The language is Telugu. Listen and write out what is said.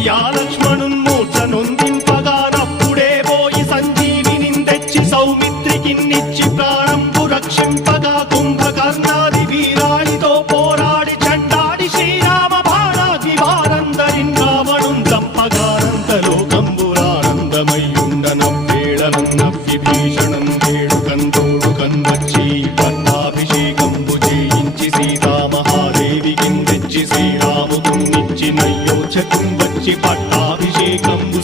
లక్ష్మణున్మూర్ఛనొందింపగానప్పుడే పోయి సంజీవిని తెచ్చి సౌమిత్రికిన్నిచ్చి ప్రాణంబు రక్షింపగా కుంభకర్ణాది వీరాళితో పోరాడి చండాడి శ్రీరామ బాణాగ్ని వారందరిన్ రావణున్ చంపగానంతలోకంబురానందమయ్యుండనవ్వేళనన్నవ్వి భీషణం వేడుకందోడుకన్ వచ్చి పట్టాభిషేకంబు చేయించి సీతామహాదేవికిన్ తెచ్చి శ్రీరాముకున్నిచ్చి నయ్యోచకున్ వచ్చి పట్టాభిషేకంబు